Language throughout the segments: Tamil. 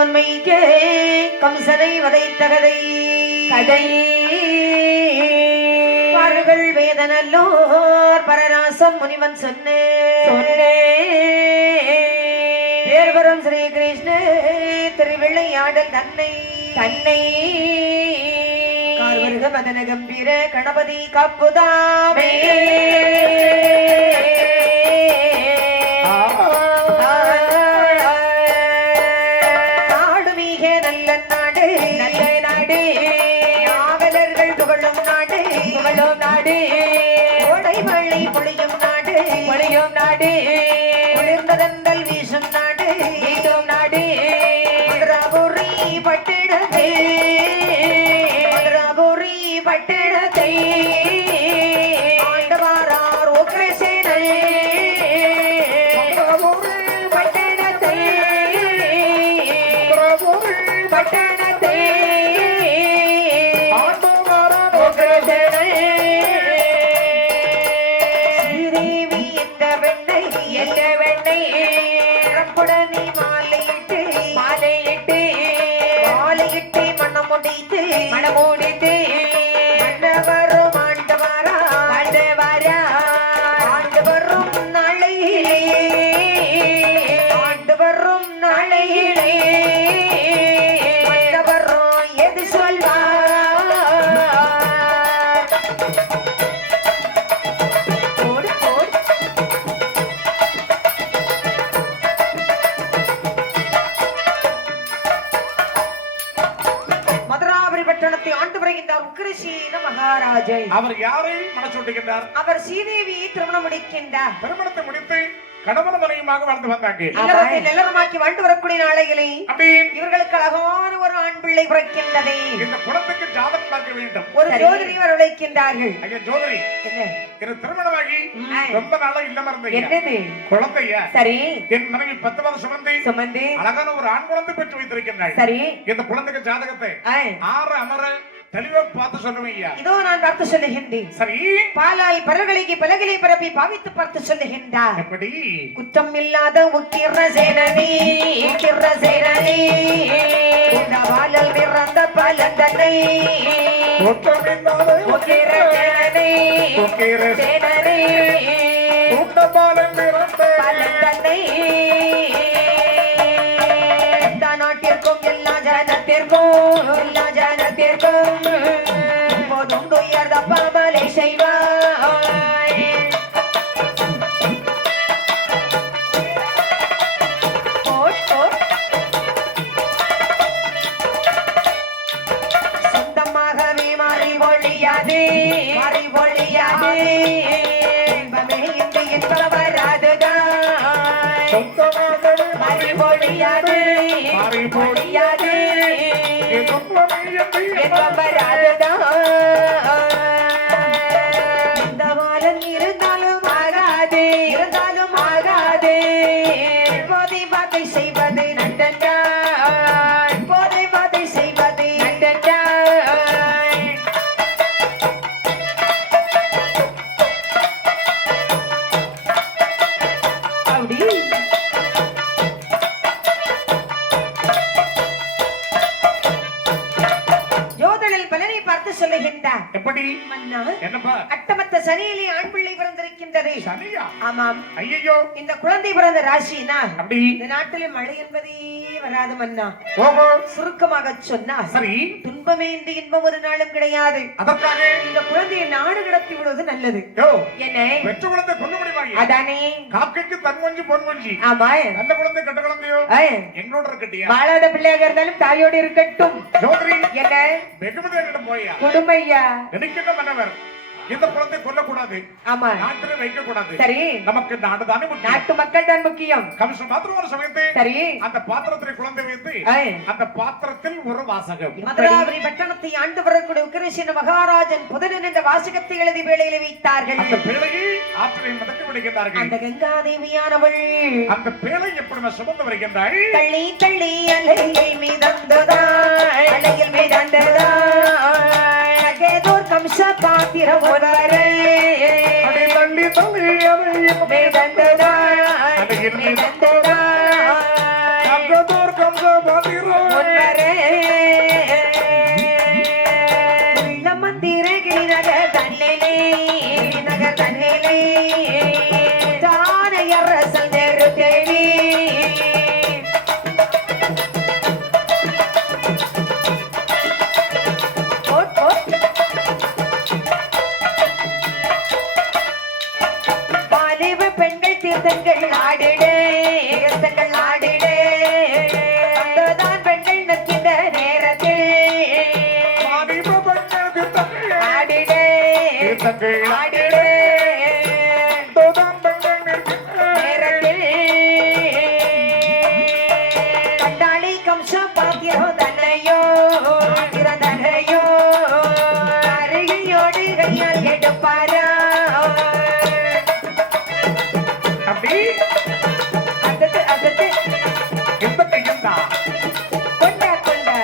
உண்மைக்கே கம்சனை வதைத்தகதை கதை பாருகள் வேதனல்லோர் பரராசம் முனிவன் சொன்னே பேர்வரும் ஸ்ரீ கிருஷ்ண திருவிளையாடல் தன்னை தன்னை கார்வருக மதன கம்பீர கணபதி காப்புதாமே நாடு மிக நல்ல நாடு நல்ல நாடு நாவலர்கள் புகழும் நாடு புகழும் நாடு கோடை மழை பொழியும் நாடு பொழியும் நாடு குளிர்ந்ததந்தல் வீசும் நாடு வீசும் நாடு மதுராபுரி பட்டிடத்தை மதுராபுரி பட்டிடத்தை ஆண்டவாரார் உக்ரசேனை பட்டணத்தை பட்டணத்தை ஆண்டவாரார் உக்ரசேனை ஸ்ரீதேவி என்ற வெண்ணை என்ற வெண்ணை ரப்புடனி மாலையிட்டு மாலையிட்டு மாலையிட்டு மனம் முடித்து மனம் முடித்து மன்னவரும் ஆண்டவரா ஆண்டவரா ஆண்டு வரும் நாளையிலே ஆண்டு வரும் நாளையிலே மன்னவரும் எது சொல்வார் ஓடு ஓடு மதுராபுரி பட்டணத்தை ஆண்டு வருகின்றார் உக்கிரசீன மகாராஜை. அவர் யாரை மனசூட்டுகின்றார்? அவர் சீதேவியை திருமணம் முடிக்கின்றார். திருமணத்தை முடித்து கணவன் மனைவியுமாக வாழ்ந்து வந்தாங்க. இல்லறத்தை நிலவரமாக்கி வாழ்ந்து வரக்கூடிய நாளைகளை அப்படி இவர்களுக்கு அழகான ஒரு ஆண் பிள்ளை பிறக்கின்றது. இந்த குலத்துக்கு ஜாதகம் பார்க்க வேண்டும். ஒரு ஜோதிரி வரவழைக்கின்றார்கள். ஐயா ஜோதிரி, என்ன எனக்கு திருமணமாகி ரொம்ப நாளா இல்லமா இருந்தீங்க. என்னது குழந்தையா? சரி. என் மனைவி 10 மாதம் சுமந்து அழகான ஒரு ஆண் குழந்தை பெற்று வைத்திருக்கின்றாள். சரி. இந்த குழந்தைக்கு ஜாதகத்தை ஆறு அமர தெளிவா பார்த்து சொல்லுவீங்க. இதோ நான் பார்த்து சொல்லுகின்றேன். சரி. பாலால் பரல்களுக்கு பலகளை பரப்பி பாவித்து பார்த்து சொல்லுகின்றார். எப்படி? குற்றம் இல்லாத உக்கிர சேனனி உக்கிர சேனனி பாலல் நிறந்த பலந்தனை குற்றம் இல்லாத உக்கிர சேனனி உக்கிர சேனனி பாலன் நிறந்த பலந்தனை எந்த நாட்டிற்கும் எல்லா ஜனத்திற்கும் எல்லா ஜனத்திற்கும் போதும் துயர் தப்பாமலே செய்வாய். சொந்தமாகவே மாறி ஒழியாது மாறி ஒழியாது இன்பமே இந்த இன்பம் வராதுதான் மாறி ஒழியாது மாறி ஒழியாது இன்பம் வராதுதான். இந்த காலம் இருந்தாலும் ஆகாது இருந்தாலும் ஆகாது போதை வாதை செய்வது நன்றன்றான் போதை வாதை செய்வது நன்றன்றான். அப்படி ஜோதனில் பலனை பார்த்து சொல்லுகின்றார். எப்படி? மன்னா, என்னப்பா? அட்டமத்த சனியிலே ஆண் பிள்ளை பிறந்திருக்கின்றது. சனியா? ஆமாம். ஐயோ, இந்த குழந்தை பிறந்த ராசினா அப்படி இந்த நாட்டில் மழை என்பதே வராது மன்னா. ஓஹோ, சுருக்கமாக சொன்னால் சரி. துன்பமே இந்த இன்பம் ஒரு நாளும் கிடையாது. அதற்காக இந்த குழந்தையை நாடு கடத்தி விடுவது நல்லது. யோ, என்ன பெற்ற குழந்தை கொண்டு முடியுமாங்க? அதானே. காக்கைக்கு தன் கொஞ்சி பொன் கொஞ்சி. ஆமா. நல்ல குழந்தை கெட்ட குழந்தையோ எங்களோட இருக்கட்டியா? வாழாத பிள்ளையாக இருந்தாலும் தாயோடு இருக்கட்டும். ஜோதிரி, என்ன வெகுமதி என்கிட்ட போயா? கொடுமையா? நினைக்கின்ற மன்னவர் இந்த குழந்தை கொல்லக்கூடாது, ஆமா, நாட்டிலே வைக்க கூடாது. சரி. நமக்கு நாடு தானே முக்கியம், நாட்டு மக்கள் தான் முக்கியம். கம்சன் மாத்திரம் ஒரு சமயத்தை சரி அந்த பாத்திரத்தில் குழந்தை வைத்து அந்த பாத்திரத்தில் ஒரு வாசகம். மதுராபுரி பட்டணத்தை ஆண்டு வரக்கூடிய உக்கிரசேன மகாராஜன் புதனன் என்ற வாசகத்தை எழுதி வேளையில வைத்தார்கள். அந்த பேழையை ஆற்றினை மதக்க விடுகிறார்கள். அந்த கங்காதேவியானவள் அந்த பேழை எப்படி சுமந்து வருகின்றாள்? தள்ளி தள்ளி அலையில் மீதந்ததாள் அலையில் மீதந்ததாள் நகேதோர் கம்ச பாத்திரம் ஒருவரே தள்ளி தள்ளி அலையில் மீதந்ததாள் அலையில் மீதந்ததாள் நகேதோர் கம்ச பாத்திரம் ஆட்டங்கள் ஆடிடே நேரத்தில் கண்டாளி கம்சம் பாத்திரம் தன்னையோ திறந்தனையோ அருகையோடு கையால் எடுப்பாரா அப்படி அதத்து அதத்து எந்த கையும் தான் கொண்டா கொண்டா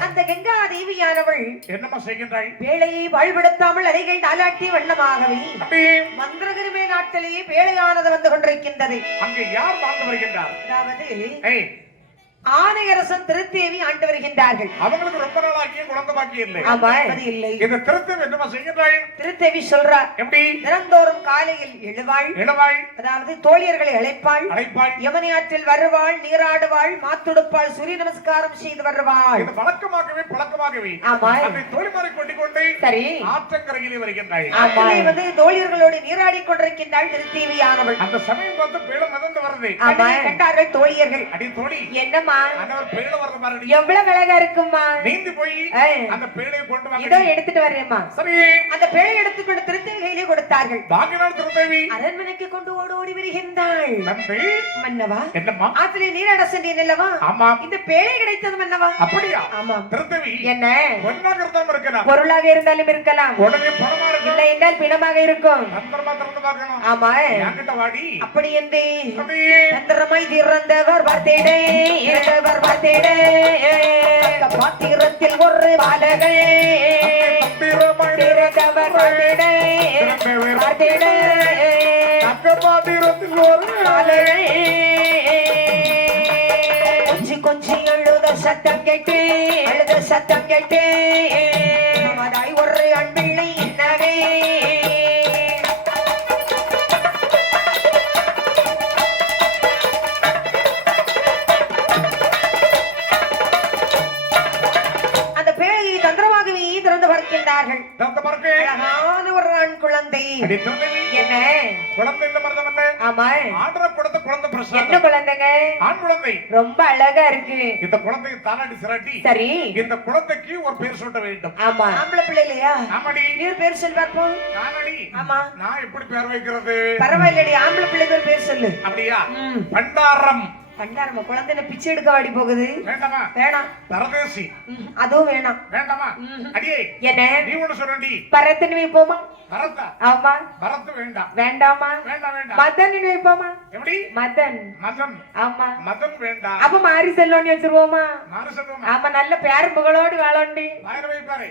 அந்த கங்கா தேவியானவள் என்னம்மா செய்கின்றாய் வேளையை வாழ்விடுத்தாமல் அறைகள் நாளாட்டி வண்ணமாகவே அப்படி மந்திரகிருமே நாட்டிலேயே வேளையானது வந்து கொண்டிருக்கின்றது அங்கே யார் வாழ்ந்து வருகின்றார் அதாவது ஏய் ஆணையரசன் திருத்தேவி ஆண்டு வருகின்றார்கள் அவங்களுக்கு ரொம்ப நாள் ஆகிய குழந்தை பாக்கி இல்லை ஆமா அது இல்லை இந்த திருத்தம் என்னமா செய்கின்றாய் திருத்தேவி சொல்றா எப்படி தினந்தோறும் காலையில் எழுவாள் இளவாய் அதாவது தோழியர்களை அழைப்பாள் அழைப்பாய் யமுனை ஆற்றில் வருவாள் நீராடுவாள் மாத்துடுப்பாள் சூரிய நமஸ்காரம் செய்து வருவாள் இது பழக்கமாகவே ஆமா அதை தோழிமாரை கொண்டு கொண்டு சரி ஆற்றங்கரையிலே வருகின்றாய் ஆற்றிலே வந்து தோழியர்களோடு நீராடி கொண்டிருக்கின்றாள் திருத்தேவியானவள் அந்த சமயம் பார்த்து பேளம் மிதந்து வருது ஆமா கண்டார்கள் தோழியர்கள் அடி தோழி என்னம்மா அண்ணவர் பேள வரது பாருடி எவ்வளவு அழகா இருக்கும்மா நீந்தி போய் ஏய். அந்த பேழையை கொண்டு வாங்க இதோ எடுத்துட்டு வரேம்மா சரி அந்த பேழை எடுத்துக்கொண்டு திருத்தேவியிலே கொடுத்தார்கள் வாங்கினால் திருத்தேவி அரண்மனைக்கு கொண்டு ஓடி ஓடி வருகின்றாள் நன்றி மன்னவா என்னம்மா ஆத்திலே நீராட சென்றேன் அல்லவா ஆமா இந்த பேழை கிடைத்தது மன்னவா அப்படியா ஆமாம் திருத்தேவி என்ன பொன்னாக இருந்தாலும் இருக்கலாம் பொருளாக இருந்தாலும் இருக்கலாம் உடனே பணமா இருக்கும் இல்லை என்றால் பிணமாக இருக்கும் தந்திரமா திறந்து பார்க்கணும் ஆமா என்கிட்ட வாடி அப்படி என்று அப்படியே தந்திரமாய் திறந்தவர் வார்த்தையிடே இருந்தவர் வார்த்தையிடே அந்த பாத்திரத்தில் ஒரு பாலகை தந்திரமாய் திறந்தவர் வார்த்தையிடே வார்த்தையிடே அக்கபாத்திரத்தில் ஒரு பாலகை கொஞ்சி எழுத சத்தம் கேட்டு எழுத சத்தம் கேட்டு மதாய் ஒரு அன்பிள்ளை என்னவே அந்த பேழையை தந்திரமாகவே திறந்து பார்க்கின்றார்கள் தந்த மறக்க அழகான ஒரு ஆண் குழந்தை அடி திருத்தேவி என்ன குழந்தை இல்ல மருதமல்ல ஆமா ஆடுற குழந்தை குழந்தை என்ன பிரசாதம் குழந்தைங்க ஆண் குழந்தை ரொம்ப அழகா இருக்கு இந்த குழந்தைக்கு தாலாட்டி சிராட்டி சரி இந்த குழந்தைக்கு ஒரு பேர் சொல்ல வேண்டும் ஆமா ஆம்பளை பிள்ளை இல்லையா ஆமாடி நீர் பேர் சொல்லி பார்ப்போம் நானடி ஆமா நான் எப்படி பேர் வைக்கிறது பரவாயில்லடி ஆம்பளை பிள்ளைக்கு ஒரு பேர் சொல்லு அப்படியா பண்டாரம் பண்டாரமா குழந்தை பிச்சை எடுக்க வாடி போகுது வேண்டாமா வேணாம் பரதேசி அதுவும் வேணாம் வேண்டாமா அடியே என்ன நீ ஒண்ணு சொல்லண்டி பரத்தன் வைப்போமா பரத்தா ஆமா பரத்து வேண்டாம் வேண்டாமா வேண்டாம் வேண்டாம் மதன் வைப்போமா எப்படி மதன் மதன் ஆமா மதன் வேண்டாம் அப்ப மாரி செல்வன்னு வச்சிருவோமா மாறு சொல்லுவோம் ஆமா நல்ல பேர் புகழோடு வாழண்டி வாயில வைப்பாரு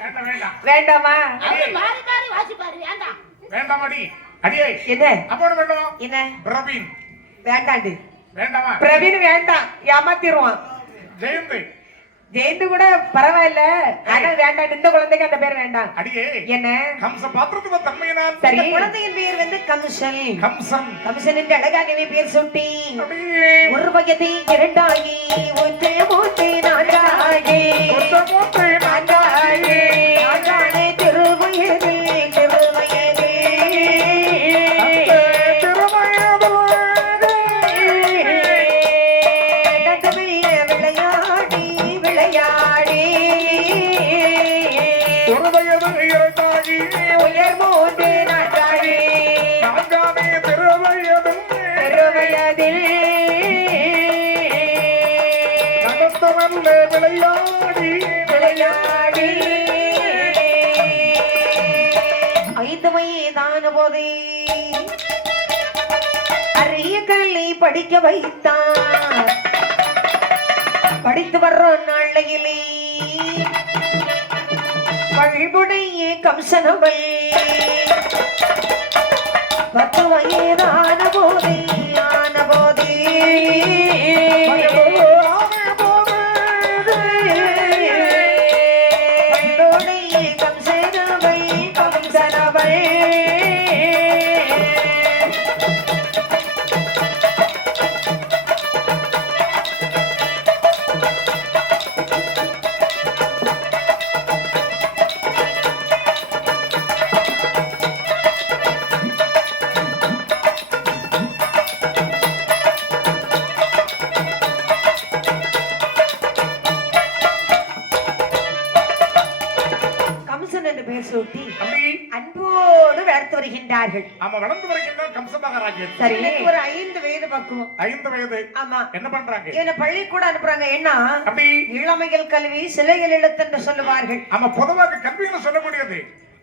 வேண்டாம் வேண்டாம் வேண்டாமா அடியே மாறி மாறி வாசிப்பாரு வேண்டாம் வேண்டாம் அடி அடியே என்ன அப்ப ஒண்ணு வேண்டாம் என்ன பிரவீன் வேண்டாண்டி வேண்டாமா பிரவீன் வேண்டாம் ஏமாத்திடுவான் ஜெயந்தி ஜெயந்து கூட பரவாயில்ல ஆனா வேண்டாம் இந்த குழந்தைக்கு அந்த பேர் வேண்டாம் அடியே என்ன கம்ச பாத்திரத்துவ தன்மையினால் சரி குழந்தையின் பேர் வந்து கம்சன் கம்சன் கம்சன் என்று அழகாகவே பேர் சுட்டி அப்படியே ஒரு வயது இரண்டாகி ஒன்று மூன்று நான்காகி ஒத்த மூட்டை நான்காகி நான்கானே திருவயது திருவயது நடுவில் விளையாடி விளையாடி ஒரு வயது இரண்டாகி உயர் மூன்று நான்காகி நான்காமே திருவயதும் திருவயதில் நடத்தவல்ல விளையாடி விளையாடி 5 வயதான போதே அரிய கல்லை படிக்க வைத்தார் படித்து வர்ற நாளையிலே பல்புடைய கம்சனவள் 10 வயதான போதே ஆன போதே பல்புடைய கம்சனவள் கம்சனவள் வருகின்றார்கள். ஆமா வளர்ந்து வருகின்ற கம்ச மகாராஜன் சரி, ஒரு 5 வயது பக்குவம். 5 வயது. ஆமா, என்ன பண்றாங்க? என்ன பள்ளிக்கூட அனுப்புறாங்க. என்ன அப்படி இளமையில் கல்வி சிலையில் எழுத்து என்று சொல்லுவார்கள். ஆமா பொதுவாக கல்வின்னு சொல்லக்கூடியது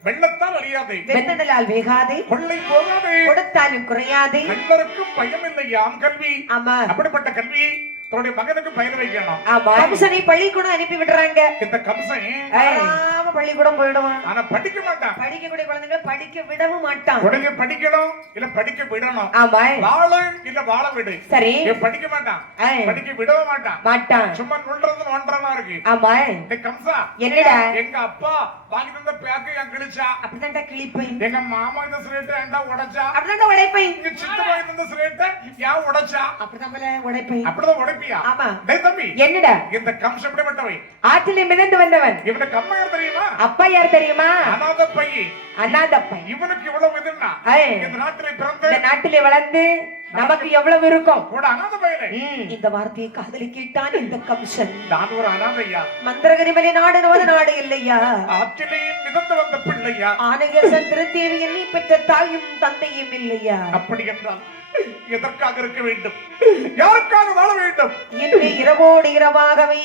வெள்ளத்தால் அழியாது, வெந்தடலால் வேகாது, கொள்ளை போகாது, கொடுத்தாலும் குறையாது, கண்ணருக்கும் பயம் இல்லையாம் கல்வி. ஆமா, அப்படிப்பட்ட கல்வி தன்னுடைய மகனுக்கு பயிர் வைக்கணும். ஆமா, கம்சனை பள்ளிக்கூடம் அனுப்பி விடுறாங்க. இந்த கம்சன் ஆமா, பள்ளிக்கூடம் போயிடுவான். ஆனா படிக்க மாட்டான். படிக்கக்கூடிய குழந்தைகளை படிக்க விடவும் மாட்டான். உடனே படிக்கணும் இல்ல படிக்க விடணும். ஆமா, வாழ இல்ல வாழ விடு. சரி, இவன் படிக்க மாட்டான், படிக்க விடவும் மாட்டான். மாட்டான். சும்மா நொன்றதுன்னு ஒன்றமா இருக்கு. ஆமா, இந்த கம்சா என்னடா எங்க அப்பா வாங்கி தந்த பேக்கு என் கிழிச்சா, அப்படிதான்டா கிளிப்பை. எங்க மாமா இந்த சிலேட்டை ஏன்டா உடைச்சா, அப்படிதான்டா உடைப்பை. எங்க சித்த வாங்கி தந்த சிலேட்டை ஏன் உடைச்சா, அப்படிதான் போல உடைப்பை. அப்படிதான் உடைப்பியா? ஆமா. டேய் தம்பி, என்னடா இந்த கம்சம் எப்படிப்பட்டவை? ஆற்றிலே மிதந்து வந்தவன். இவனுக்கு அம்மா யார் தெரியுமா? அப்பா யார் தெரியுமா? அநாத பையன். அநாதப்பை. இவனுக்கு இவ்வளவு இதுன்னா இந்த நாட்டிலே பிறந்து இந்த நாட்டிலே வளர்ந்து நமக்கு எவ்வளவு இருக்கும் கூட அநாத பையனே. இந்த வார்த்தையை காதலி கேட்டான் இந்த கம்சன். நான் ஒரு அநாதையா, மந்திரகரிமலை நாடு நமது நாடு இல்லையா, ஆற்றிலேயும் மிதந்து வந்த பிள்ளையா, ஆனையரசன் திருத்தேவி எண்ணி பெற்ற தாயும் தந்தையும் இல்லையா? அப்படி என்றால் எதற்காக இருக்க வேண்டும், யாருக்காக வாழ வேண்டும் என்று இரவோடு இரவாகவே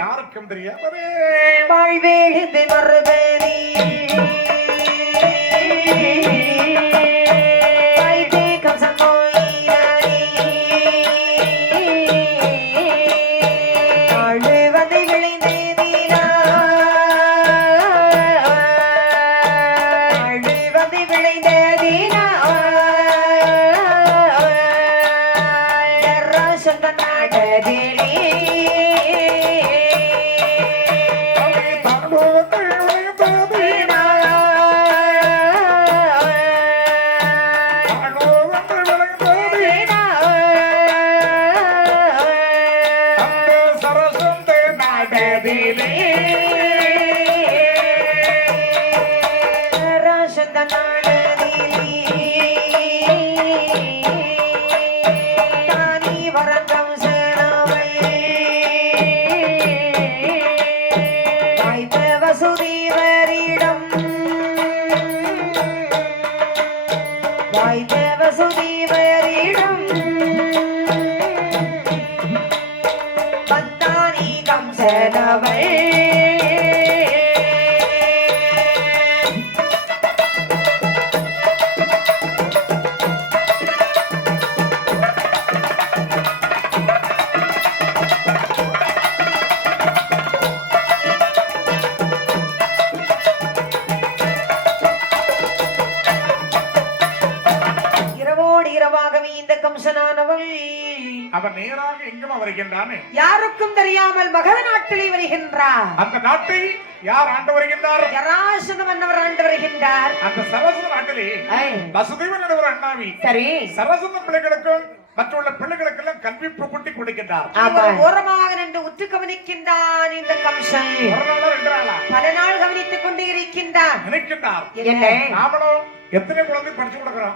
யாருக்கும் தெரியாதே வாழ்வேழுது மறுபடி அவன் நேராக எங்கும் வருகின்றானே, யாருக்கும் தெரியாமல் மகத நாட்டிலே வருகின்றார். அந்த நாட்டை யார் ஆண்டு வருகின்றார்? ஜராசந்த மன்னவர் ஆண்டு வருகின்றார். அந்த சரசந்த நாட்டிலே வசுதேவன் என்ற ஒரு அண்ணாவி சரி சரசந்த பிள்ளைகளுக்கும் மற்றுள்ள பிள்ளைகளுக்கெல்லாம் கல்வி புகுட்டி கொடுக்கின்றார். ஓரமாக நின்று உற்று கவனிக்கின்றான் இந்த கம்சன். ஒரு நாளா 2 நாளா பல நாள் கவனித்துக் கொண்டு இருக்கின்றார். நினைக்கின்றார், என்ன நாமளும் எத்தனை குழந்தை படிச்சு கொடுக்கிறோம்,